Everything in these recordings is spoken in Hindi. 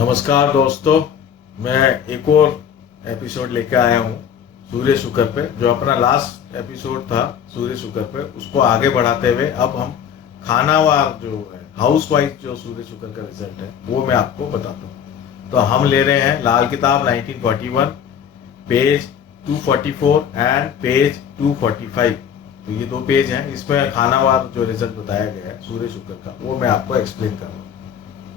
नमस्कार दोस्तों, मैं एक और एपिसोड लेके आया हूँ सूर्य शुक्र पे। जो अपना लास्ट एपिसोड था सूर्य शुक्र पे, उसको आगे बढ़ाते हुए अब हम खानावार जो है, हाउस वाइफ जो सूर्य शुक्र का रिजल्ट है वो मैं आपको बताता हूँ। तो हम ले रहे हैं लाल किताब 1941, पेज 244 एंड पेज 245। तो ये दो पेज हैं, इसमें खानावार जो रिजल्ट बताया गया है सूर्य शुक्र का वो मैं आपको एक्सप्लेन कर रहा हूँ।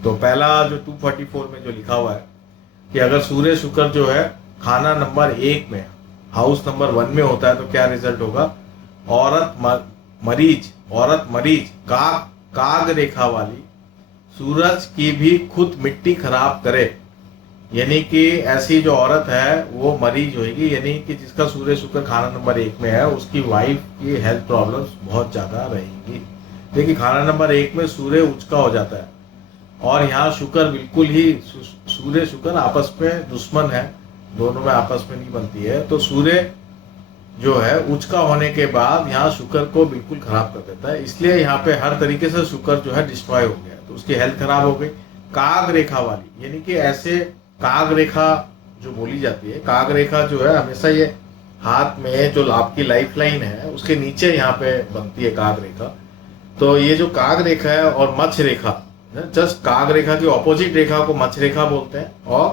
तो पहला जो 244 में जो लिखा हुआ है कि अगर सूर्य शुक्र जो है खाना नंबर 1 में, हाउस नंबर 1 में होता है तो क्या रिजल्ट होगा। औरत मरीज काग रेखा वाली, सूरज की भी खुद मिट्टी खराब करे, यानी कि ऐसी जो औरत है वो मरीज होगी, यानी कि जिसका सूर्य शुक्र खाना नंबर 1 में है उसकी वाइफ की हेल्थ प्रॉब्लम्स बहुत ज्यादा रहेंगी। देखिए, खाना नंबर 1 में सूर्य उचका हो जाता है और यहाँ शुक्र बिल्कुल ही, सूर्य शुक्र आपस में दुश्मन है, दोनों में आपस में नहीं बनती है। तो सूर्य जो है उचका होने के बाद यहाँ शुक्र को बिल्कुल खराब कर देता है, इसलिए यहाँ पे हर तरीके से शुक्र जो है डिस्ट्रॉय हो गया, तो उसकी हेल्थ खराब हो गई। काग रेखा वाली, यानी कि ऐसे काग रेखा जो बोली जाती है, काग रेखा जो है हमेशा ये हाथ में जो आपकी लाइफ लाइन है उसके नीचे यहाँ पे बनती है काग रेखा। तो ये जो काग रेखा है और मत्स्य रेखा, जस्ट काग रेखा की ऑपोजिट रेखा को मत्स्य रेखा बोलते हैं। और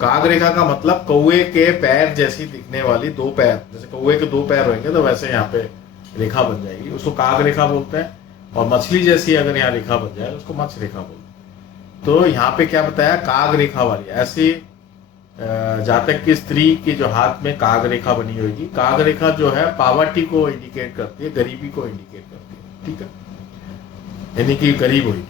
काग रेखा का मतलब कौवे के पैर जैसी दिखने वाली दो पैर, जैसे कौवे के दो पैर होंगे तो वैसे यहाँ पे रेखा बन जाएगी, उसको काग रेखा बोलते हैं। और मछली जैसी अगर यहाँ रेखा बन जाए उसको मत्स्य रेखा बोलते हैं। तो यहाँ पे क्या बताया, काग रेखा वाली ऐसी जातक की स्त्री की जो हाथ में काग रेखा बनी होगी। काग रेखा जो है पावर्टी को इंडिकेट करती है, गरीबी को इंडिकेट करती है, ठीक है, यानी कि गरीब होगी।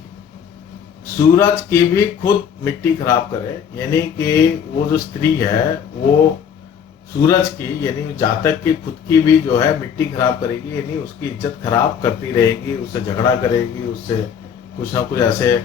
सूरज की भी खुद मिट्टी खराब करे, यानी कि वो जो स्त्री है वो सूरज की, यानी जातक की खुद की भी जो है मिट्टी खराब करेगी, यानी उसकी इज्जत खराब करती रहेगी, उससे झगड़ा करेगी, उससे कुछ ना कुछ ऐसे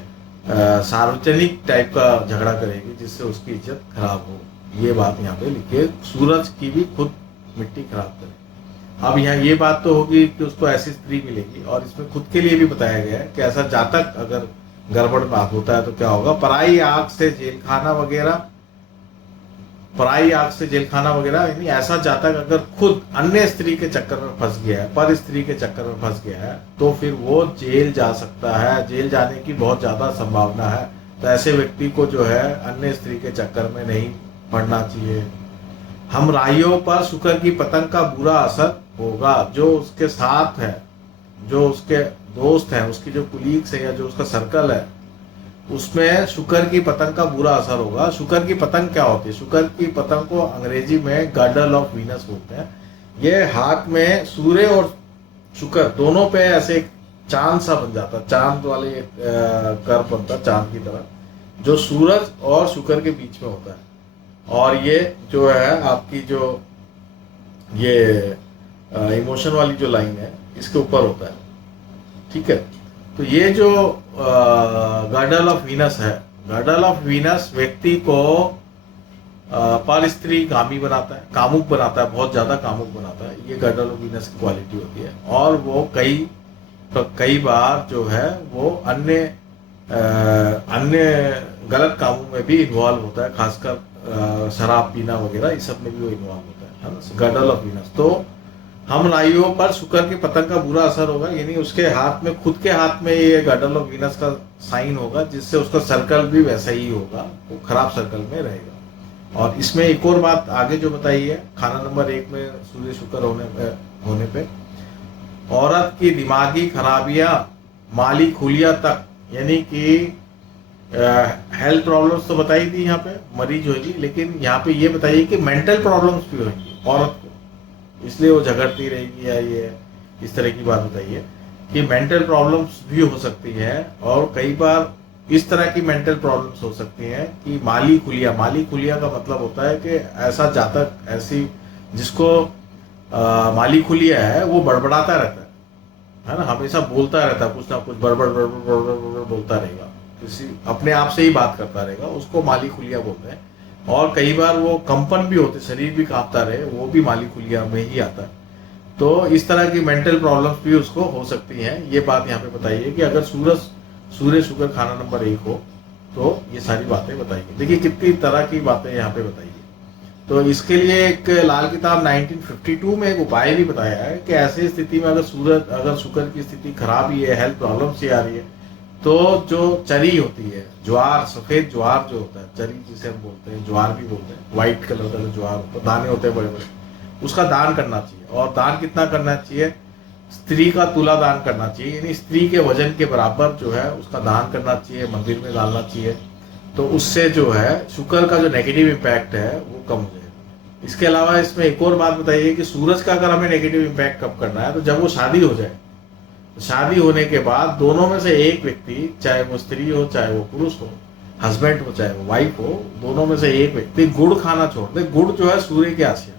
सार्वजनिक टाइप का झगड़ा करेगी जिससे उसकी इज्जत खराब हो। ये बात यहाँ पे लिखिए, सूरज की भी खुद मिट्टी खराब करे। अब यहाँ ये बात तो होगी कि उसको ऐसी स्त्री मिलेगी, और इसमें खुद के लिए भी बताया गया है कि ऐसा जातक अगर गड़बड़ बात होता है तो क्या होगा। पराई आग से जेल खाना वगैरह, पराई आग से जेल खाना वगैरह, यानी ऐसा जातक अगर खुद अन्य स्त्री के चक्कर में फंस गया है, पर स्त्री के चक्कर में फंस गया है, तो फिर वो जेल जा सकता है, जेल जाने की बहुत ज्यादा संभावना है। तो ऐसे व्यक्ति को जो है अन्य स्त्री के चक्कर में नहीं पड़ना चाहिए। हम राइयों पर शुक्र की पतंग का बुरा असर होगा, जो उसके साथ है, जो उसके दोस्त है, उसकी जो कुलीग्स है या जो उसका सर्कल है, उसमें शुक्र की पतंग का बुरा असर होगा। शुक्र की पतंग क्या होती है? शुक्र की पतंग को अंग्रेजी में गर्डल ऑफ वीनस बोलते हैं। ये हाथ में सूर्य और शुक्र दोनों पे ऐसे एक चांद सा बन जाता, चांद वाले कर्व बनता चांद की तरह, जो सूरज और शुक्र के बीच में होता है। और ये जो है आपकी जो ये इमोशन वाली जो लाइन है इसके ऊपर होता है, ठीक है। तो ये जो गर्डल ऑफ वीनस है, गर्डल ऑफ वीनस व्यक्ति को पर स्त्री गामी बनाता है, कामुक बनाता है, बहुत ज्यादा कामुक बनाता है। ये गर्डल ऑफ वीनस की क्वालिटी होती है। और वो कई बार जो है वो अन्य गलत कामों में भी इन्वॉल्व होता है, खासकर शराब पीना वगैरह, इस सब में भी वो इन्वॉल्व होता है ना, गर्डल ऑफ वीनस। तो हम राइयों पर शुक्र की पतंग का बुरा असर होगा, यानी उसके हाथ में, खुद के हाथ में ये गर्डल ऑफ वीनस का साइन होगा, जिससे उसका सर्कल भी वैसा ही होगा, वो खराब सर्कल में रहेगा। और इसमें एक और बात आगे जो बताई है, खाना नंबर 1 में सूर्य शुक्र होने पे औरत की दिमागी खराबियां, माली खुलिया तक, यानी कि हेल्थ प्रॉब्लम्स तो बताई थी, यहाँ पे मरीज होगी, लेकिन यहाँ पे ये बताइए कि मेंटल प्रॉब्लम्स भी होंगी औरत को, इसलिए वो झगड़ती रहेगी, या ये इस तरह की बात बताइए कि मेंटल प्रॉब्लम्स भी हो सकती है। और कई बार इस तरह की मेंटल प्रॉब्लम्स हो सकती हैं कि माली खुलिया का मतलब होता है कि ऐसा जातक, ऐसी जिसको माली खुलिया है, वो बड़बड़ाता रहता है ना, हमेशा बोलता रहता है, कुछ ना कुछ बड़बड़ बड़बड़ बड़बड़ बोलता रहेगा, किसी अपने आप से ही बात करता रहेगा, उसको माली खुलिया बोलते हैं। और कई बार वो कंपन भी होते, शरीर भी कांपता रहे, वो भी माली खुलिया में ही आता है। तो इस तरह की मेंटल प्रॉब्लम्स भी उसको हो सकती हैं। ये बात यहाँ पे बताइए कि अगर सूर्य शुक्र खाना नंबर 1 हो तो ये सारी बातें बताइए। देखिए कितनी तरह की बातें यहाँ पे बताइए। तो इसके लिए एक लाल किताब 1952 में एक उपाय भी बताया है कि ऐसी स्थिति में अगर शुक्र की स्थिति खराब ही है, हेल्थ प्रॉब्लम सी आ रही है, तो जो चरी होती है, ज्वार, सफेद ज्वार जो होता है, चरी जिसे हम बोलते हैं, ज्वार भी बोलते हैं, व्हाइट कलर का जो ज्वार होता है, दाने होते हैं बड़े बड़े, उसका दान करना चाहिए। और दान कितना करना चाहिए? स्त्री का तुला दान करना चाहिए, यानी स्त्री के वजन के बराबर जो है उसका दान करना चाहिए, मंदिर में डालना चाहिए। तो उससे जो है शुक्र का जो नेगेटिव इम्पैक्ट है वो कम हो जाएगा। इसके अलावा इसमें एक और बात बताइए कि सूरज का अगर हमें नेगेटिव इम्पैक्ट कब करना है, तो जब वो शादी हो जाए। शादी होने के बाद दोनों में से एक व्यक्ति, चाहे वो स्त्री हो चाहे वो पुरुष हो, हस्बैंड हो चाहे वो वाइफ हो, दोनों में से एक व्यक्ति गुड़ खाना छोड़ दे। गुड़ जो है सूर्य के आश्रय,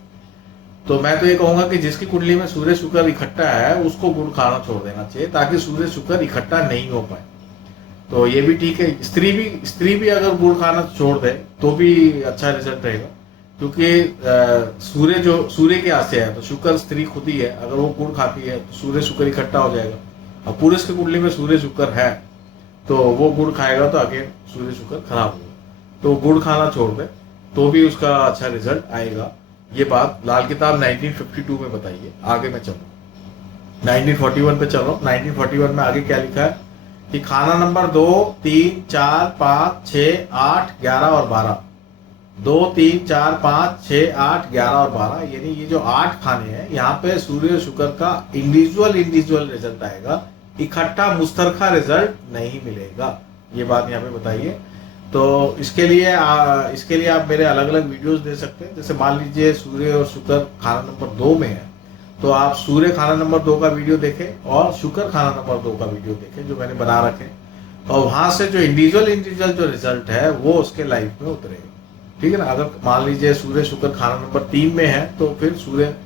तो मैं तो ये कहूंगा कि जिसकी कुंडली में सूर्य शुक्र इकट्ठा है उसको गुड़ खाना छोड़ देना चाहिए, ताकि सूर्य शुक्र इकट्ठा नहीं हो पाए। तो ये भी ठीक है। स्त्री भी अगर गुड़ खाना छोड़ दे तो भी अच्छा रिजल्ट रहेगा, क्योंकि सूर्य के आश्रय है, तो शुक्र स्त्री खुद ही है। अगर वो गुड़ खाती है तो सूर्य शुक्र इकट्ठा हो जाएगा। अब पुरुष की कुंडली में सूर्य शुक्र है तो वो गुड़ खाएगा तो अगेन सूर्य शुक्र खराब होगा। तो गुड़ खाना छोड़ दे तो भी उसका अच्छा रिजल्ट आएगा। ये बात लाल किताब 1952 में बताइए। आगे मैं चलूँ 1941 पे चलो। 1941 में आगे क्या लिखा है कि खाना नंबर 2, 3, 4, 5, 6, 8, 11 और 12, 2, 3, 4, 5, 6, 8, 11 और 12, यानी ये जो 8 खाने हैं, यहाँ पे सूर्य शुक्र का इंडिविजुअल रिजल्ट आएगा, इकट्ठा मुस्तरखा रिजल्ट नहीं मिलेगा। ये बात यहाँ पे बताइए। तो इसके लिए आप मेरे अलग अलग वीडियोस दे सकते हैं। जैसे मान लीजिए सूर्य और शुक्र खाना नंबर 2 में है, तो आप सूर्य खाना नंबर 2 का वीडियो देखें और शुक्र खाना नंबर 2 का वीडियो देखें जो मैंने बना रखे, और वहां से जो इंडिविजुअल जो रिजल्ट है वो उसके लाइफ में उतरेगा। ठीक है ना। अगर मान लीजिए सूर्य शुक्र खाना नंबर 3 में है, तो फिर सूर्य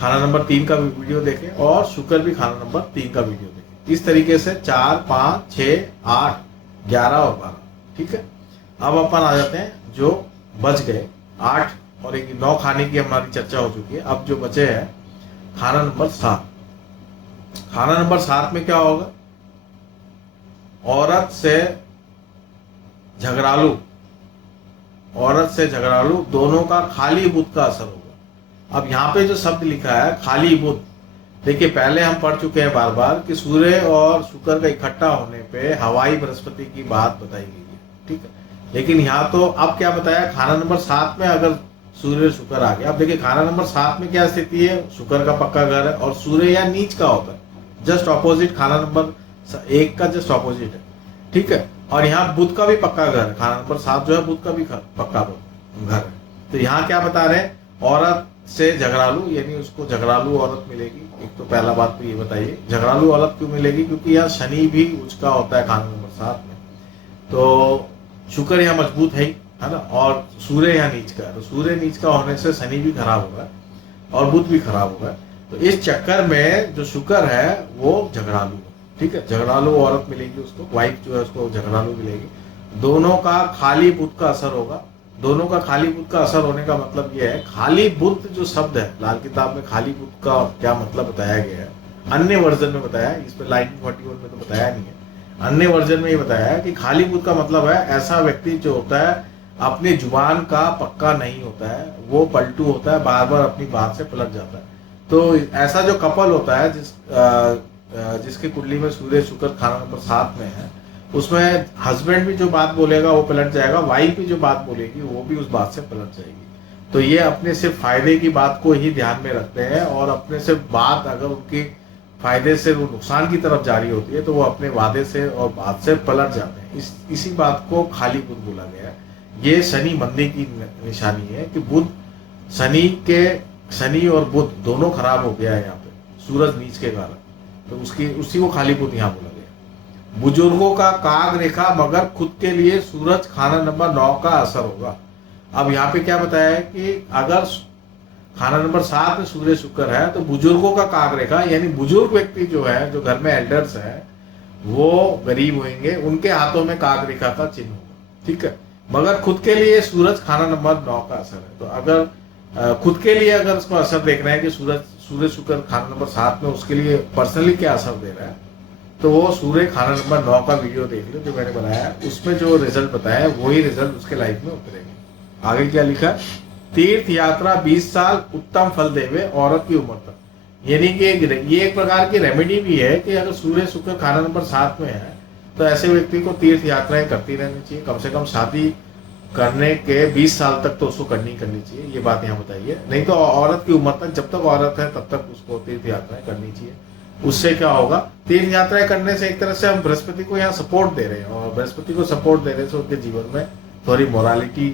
खाना नंबर 3 का भी वीडियो देखें और शुक्र भी खाना नंबर 3 का वीडियो देखें। इस तरीके से 4, 5, 6, 8, 11 और 12। ठीक है। अब अपन आ जाते हैं जो बच गए 8 और 9 खाने की हमारी चर्चा हो चुकी है। अब जो बचे हैं खाना नंबर 7। खाना नंबर 7 में क्या होगा? औरत से झगड़ालू दोनों का खाली बुध का असर होगा। अब यहाँ पे जो शब्द लिखा है खाली बुध, देखिए पहले हम पढ़ चुके हैं बार बार कि सूर्य और शुक्र का इकट्ठा होने पे हवाई बृहस्पति की बात बताई गई है। ठीक है। लेकिन यहाँ तो अब क्या बताया, खाना नंबर 7 में अगर सूर्य शुक्र आ गया। अब देखिए खाना नंबर 7 में क्या स्थिति है, शुक्र का पक्का घर है और सूर्य या नीच का होता है, जस्ट ऑपोजिट, खाना नंबर 1 का जस्ट ऑपोजिट है। ठीक है। और यहाँ बुध का भी पक्का घर है, खाना नंबर 7 जो है बुध का भी पक्का घर है। तो यहाँ क्या बता रहे हैं, औरत से झगड़ालू, यानी उसको झगड़ालू औरत मिलेगी। एक तो पहला बात तो ये बताइए झगड़ालू औरत क्यों मिलेगी, क्योंकि यहाँ शनि भी उसका होता है खाना नंबर 7 में। तो शुक्र यहाँ मजबूत है ना, और सूर्य यहाँ नीच का है, तो सूर्य नीच का होने से शनि भी खराब होगा और बुध भी खराब होगा। तो इस चक्कर में जो शुक्र है वो झगड़ालू है। ठीक है। झगड़ालू औरत मिलेगी उसको, वाइफ जो है उसको झगड़ालू मिलेगी। दोनों का खाली बुध का असर होगा। दोनों का खाली बुध का असर होने का मतलब यह है, खाली बुध जो शब्द है लाल किताब में खाली बुध का क्या मतलब बताया गया है, अन्य वर्जन में बताया है, इस पर 1941 में तो बताया नहीं है। अन्य वर्जन में ये बताया है कि खाली बुध का मतलब है ऐसा व्यक्ति जो होता है अपनी जुबान का पक्का नहीं होता है, वो पलटू होता है, बार बार अपनी बात से पलट जाता है। तो ऐसा जो कपल होता है जिसकी कुंडली में सूर्य शुक्र खाना नंबर 7 में है, उसमें हस्बैंड भी जो बात बोलेगा वो पलट जाएगा, वाइफ भी जो बात बोलेगी वो भी उस बात से पलट जाएगी। तो ये अपने सिर्फ फायदे की बात को ही ध्यान में रखते हैं, और अपने से बात अगर उनकी फायदे से वो नुकसान की तरफ जारी होती है तो वो अपने वादे से और बात से पलट जाते हैं। इसी बात को खाली बुध बोला गया है। ये शनि मंदी की निशानी है कि बुध शनि और बुध दोनों खराब हो गया है यहाँ पे सूरज नीच के कारण, तो उसी को खाली बुध यहाँ बोला गया। बुजुर्गों का काग रेखा मगर खुद के लिए सूरज खाना नंबर 9 का असर होगा। अब यहाँ पे क्या बताया है कि अगर खाना नंबर 7 में सूर्य शुक्र है तो बुजुर्गों का काग रेखा, यानी बुजुर्ग व्यक्ति जो है, जो घर में एल्डर्स है, वो गरीब होंगे, उनके हाथों में काग रेखा का चिन्ह होगा। ठीक है। मगर खुद के लिए सूरज खाना नंबर 9 का असर है। तो अगर खुद के लिए अगर उसको असर देख रहे हैं कि सूर्य शुक्र खाना नंबर 7 में उसके लिए पर्सनली क्या असर दे रहा है, तो वो सूर्य खाना नंबर 9 का वीडियो देख लो जो मैंने बनाया है, उसमें जो रिजल्ट बताया है वही रिजल्ट उसके लाइफ में उतरेंगे। आगे क्या लिखा है, तीर्थ यात्रा 20 साल उत्तम फल देवे औरत की उम्र तक। यानी कि ये एक प्रकार की रेमेडी भी है कि अगर सूर्य शुक्र खाना नंबर 7 में है तो ऐसे व्यक्ति को तीर्थ यात्राएं करती रहनी चाहिए, कम से कम शादी करने के 20 साल तक तो उसको करनी चाहिए, ये बात यहाँ बताइए। नहीं तो औरत की उम्र तक, जब तक औरत है तब तक उसको तीर्थ यात्राएं करनी चाहिए। उससे क्या होगा, तीर्थ यात्राएं करने से एक तरह से हम बृहस्पति को यहाँ सपोर्ट दे रहे हैं, और बृहस्पति को सपोर्ट देने से उनके जीवन में थोड़ी मोरालिटी,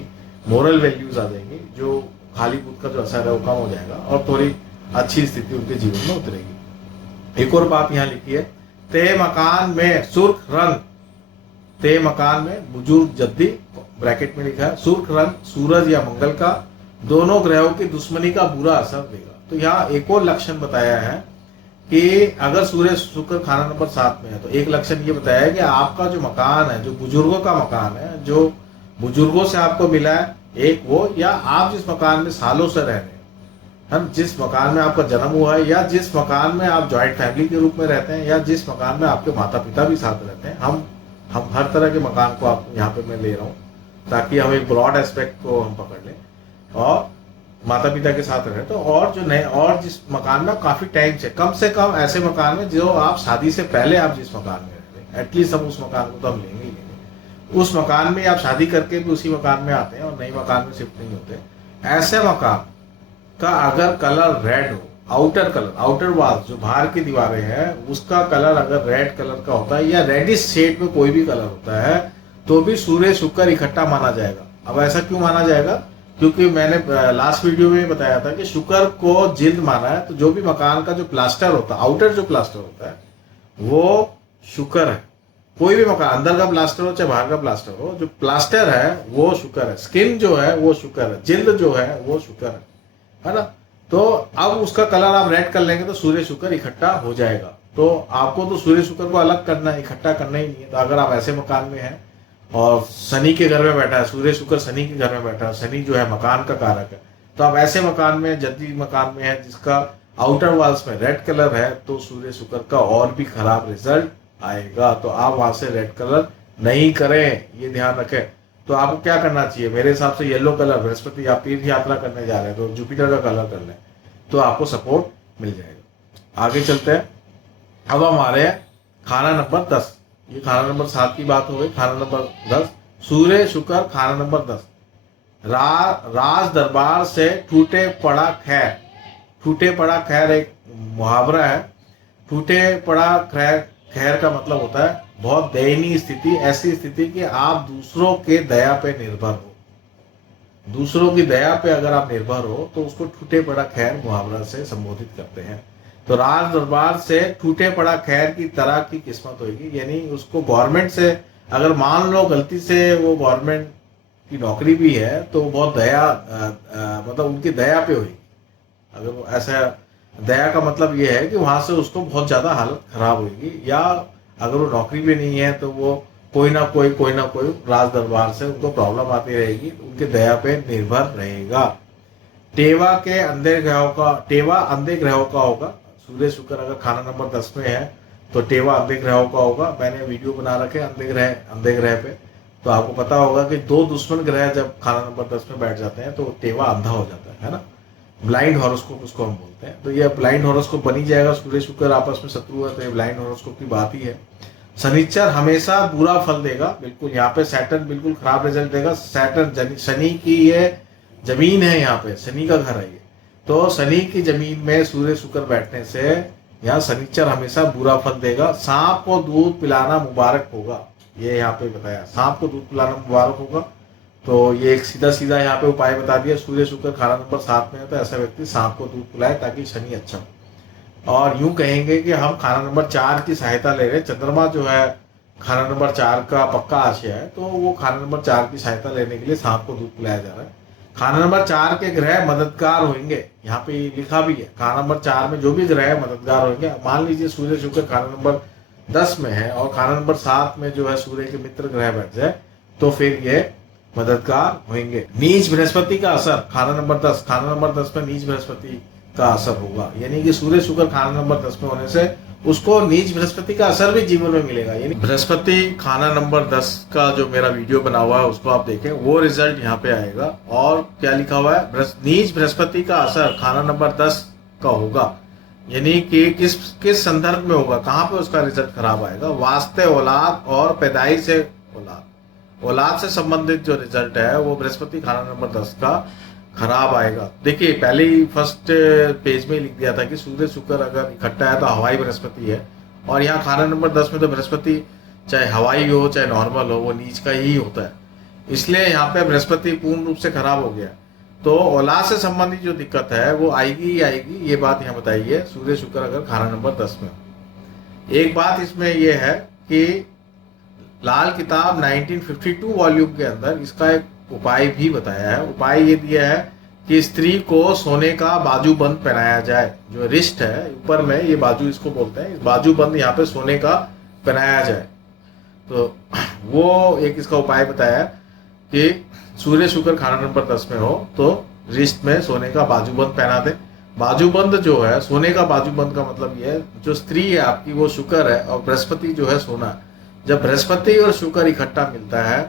मोरल वैल्यूज आ जाएंगी, जो खाली बुद्ध का जो असर है वो कम हो जाएगा और थोड़ी अच्छी स्थिति उनके जीवन में उतरेगी। एक और बात यहाँ लिखी है, ते मकान में सुर्ख रंग, ते मकान में बुजुर्ग जद्दी, ब्रैकेट में लिखा है सुर्ख रंग सूरज या मंगल का दोनों ग्रहों की दुश्मनी का बुरा असर देगा। तो यहाँ एक और लक्षण बताया है कि अगर सूर्य शुक्र खाना नंबर 7 में है तो एक लक्षण ये बताया है कि आपका जो मकान है, जो बुजुर्गों का मकान है, जो बुजुर्गों से आपको मिला है, एक वो, या आप जिस मकान में सालों से रह रहे हैं, हम जिस मकान में आपका जन्म हुआ है, या जिस मकान में आप जॉइंट फैमिली के रूप में रहते हैं, या जिस मकान में आपके माता पिता भी साथ रहते हैं, हम हर तरह के मकान को आप यहाँ पे मैं ले रहा हूँ ताकि हम एक ब्रॉड एस्पेक्ट को हम पकड़ लें, और माता पिता के साथ रहे तो, और जो नए, और जिस मकान में काफी टाइम से कम ऐसे मकान में जो आप शादी से पहले आप जिस मकान में रह रहे हैं, एटलीस्ट हम उस मकान को तो हम लेंगे ही लेंगे। उस मकान में आप शादी करके भी उसी मकान में आते हैं और नए मकान में शिफ्ट नहीं होते, ऐसे मकान का अगर कलर रेड हो, आउटर कलर, आउटर वॉल जो बाहर की दीवारें हैं उसका कलर अगर रेड कलर का होता है या रेडिश शेड में कोई भी कलर होता है तो भी सूर्य शुक्र इकट्ठा माना जाएगा। अब ऐसा क्यों माना जाएगा, क्योंकि मैंने लास्ट वीडियो में बताया था कि शुक्र को जिल्द माना है, तो जो भी मकान का जो प्लास्टर होता है, आउटर जो प्लास्टर होता है वो शुक्र है। कोई भी मकान अंदर का प्लास्टर हो चाहे बाहर का प्लास्टर हो, जो प्लास्टर है वो शुक्र है, स्किन जो है वो शुक्र है, जिल्द जो है वो शुक्र है ना। तो अब उसका कलर आप रेड कर लेंगे तो सूर्य शुक्र इकट्ठा हो जाएगा। तो आपको तो सूर्य शुक्र को अलग करना, इकट्ठा करना ही नहीं है। तो अगर आप ऐसे मकान में हैं और शनि के घर में बैठा है, सूर्य शुक्र शनि के घर में बैठा है, शनि जो है मकान का कारक है, तो आप ऐसे मकान में, जद्दी मकान में है जिसका आउटर वॉल्स में रेड कलर है, तो सूर्य शुक्र का और भी खराब रिजल्ट आएगा। तो आप वहां से रेड कलर नहीं करें, ये ध्यान रखें। तो आपको क्या करना चाहिए, मेरे हिसाब से येलो कलर, बृहस्पति आप तीर्थ यात्रा करने जा रहे हैं तो जुपिटर का कलर कर लें, तो आपको सपोर्ट मिल जाएगा। आगे चलते हैं। अब हमारे खाना नंबर 10, ये खाना नंबर 7 की बात हो गई। खाना नंबर 10 सूर्य शुक्र खाना नंबर 10, राज दरबार से टूटे पड़ा खैर। टूटे पड़ा खैर एक मुहावरा है। टूटे पड़ा खैर का मतलब होता है बहुत दयनीय स्थिति, ऐसी स्थिति कि आप दूसरों के दया पे निर्भर हो। दूसरों की दया पे अगर आप निर्भर हो तो उसको टूटे पड़ा खैर मुहावरा से संबोधित करते हैं। तो राज दरबार से टूटे पड़ा खैर की तरह की किस्मत होगी, यानी उसको गवर्नमेंट से अगर मान लो गलती से वो गवर्नमेंट की नौकरी भी है तो बहुत दया मतलब उनकी दया पे हुई। अगर वो ऐसा, दया का मतलब ये है कि वहां से उसको बहुत ज्यादा हालत खराब होगी, या अगर वो नौकरी भी नहीं है तो वो कोई ना कोई राज दरबार से उनको प्रॉब्लम आती रहेगी, उनके दया पे निर्भर रहेगा। टेवा अंधे ग्रहों का होगा। सूर्य शुक्र अगर खाना नंबर 10 में है तो टेवा अंधे ग्रहों का होगा। मैंने वीडियो बना रखे अंधे ग्रह पे, तो आपको पता होगा कि 2 दुश्मन ग्रह जब खाना नंबर 10 में बैठ जाते हैं तो टेवा अंधा हो जाता है ना। ब्लाइंड हॉरोस्कोप उसको हम बोलते हैं। तो ये ब्लाइंड हॉरोस्कोप बनी जाएगा। सूर्य शुक्र आपस में शत्रु है तो ये ब्लाइंड हॉरोस्कोप की बात ही है। शनिचर हमेशा बुरा फल देगा, बिल्कुल। यहाँ पे सैटर्न बिल्कुल खराब रिजल्ट देगा। सैटर्न शनि की ये जमीन है, यहाँ पे शनि का घर है ये, तो शनि की जमीन में सूर्य शुक्र बैठने से यहाँ शनिचर हमेशा बुरा फल देगा। सांप को दूध पिलाना मुबारक होगा, ये यहाँ पे बताया, सांप को दूध पिलाना मुबारक होगा। तो ये एक सीधा यहाँ पे उपाय बता दिया। सूर्य शुक्र खाना नंबर 7 में है तो ऐसा व्यक्ति सांप को दूध पिलाए ताकि शनि अच्छा हो। और यूं कहेंगे कि हम खाना नंबर 4 की सहायता ले रहे हैं। चंद्रमा जो है खाना नंबर 4 का पक्का आशय है, तो वो खाना नंबर 4 की सहायता लेने के लिए सांप को दूध पिलाया जा रहा है। खाना नंबर 4 के ग्रह मददगार होंगे, यहाँ पे लिखा भी है। खाना नंबर 4 में जो भी ग्रह मददगार होंगे, मान लीजिए सूर्य शुक्र खाना नंबर 10 में है और खाना नंबर 7 में जो है सूर्य के मित्र ग्रह बैठ जाए तो फिर ये मददगार होंगे। नीच बृहस्पति का असर खाना नंबर 10 में नीच बृहस्पति का असर होगा, यानी कि सूर्य शुक्र खाना नंबर 10 में होने से उसको नीच बृहस्पति का असर भी जीवन में मिलेगा। यानी बृहस्पति खाना नंबर 10 का जो मेरा वीडियो बना हुआ है उसको आप देखें, वो रिजल्ट यहाँ पे आएगा। और क्या लिखा हुआ है, नीच बृहस्पति का असर खाना नंबर 10 का होगा, यानी कि किस संदर्भ में होगा, कहाँ पे उसका रिजल्ट खराब आएगा। वास्ते औलाद और पैदाइश से औलाद से संबंधित जो रिजल्ट है वो बृहस्पति खाना नंबर 10 का खराब आएगा। देखिए पहले ही फर्स्ट पेज में लिख दिया था कि सूर्य शुक्र अगर इकट्ठा है तो हवाई बृहस्पति है, और यहाँ खाना नंबर 10 में तो बृहस्पति चाहे हवाई हो चाहे नॉर्मल हो वो नीच का ही होता है, इसलिए यहाँ पे बृहस्पति पूर्ण रूप से खराब हो गया। तो औलाद से संबंधित जो दिक्कत है वो आएगी ही आएगी, ये बात यहाँ बताई है सूर्य शुक्र अगर खाना नंबर 10 में। एक बात इसमें ये है कि लाल किताब 1952 वॉल्यूम के अंदर इसका एक उपाय भी बताया है। उपाय ये दिया है कि स्त्री को सोने का बाजूबंद पहनाया जाए, जो रिस्ट है ऊपर में, ये बाजू इसको बोलते हैं, इस बाजूबंद यहाँ पे सोने का पहनाया जाए। तो वो एक इसका उपाय बताया है कि सूर्य शुक्र खाना नंबर 10 में हो तो रिस्ट में सोने का बाजूबंद पहना दे। बाजूबंद जो है, सोने का बाजूबंद का मतलब ये है, जो स्त्री है आपकी वो शुक्र है और बृहस्पति जो है सोना। जब बृहस्पति और शुक्र इकट्ठा मिलता है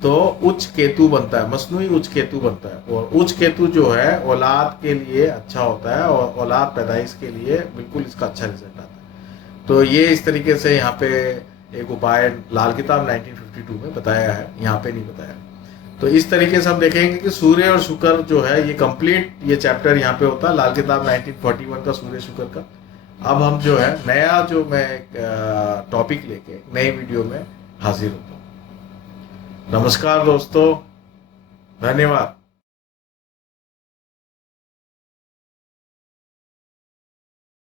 तो उच्च केतु बनता है, मसनूई उच्च केतु बनता है। और उच्च केतु जो है औलाद के लिए अच्छा होता है और औलाद पैदाइश के लिए बिल्कुल इसका अच्छा रिजल्ट आता है। तो ये इस तरीके से यहाँ पे एक उपाय लाल किताब 1952 में बताया है, यहाँ पे नहीं बताया। तो इस तरीके से हम देखेंगे कि सूर्य और शुक्र जो है ये कंप्लीट ये चैप्टर यहाँ पे होता है लाल किताब 1941 का सूर्य शुक्र का। अब हम जो है नया जो मैं टॉपिक लेके नई वीडियो में हाजिर होता हूँ। नमस्कार दोस्तों, धन्यवाद।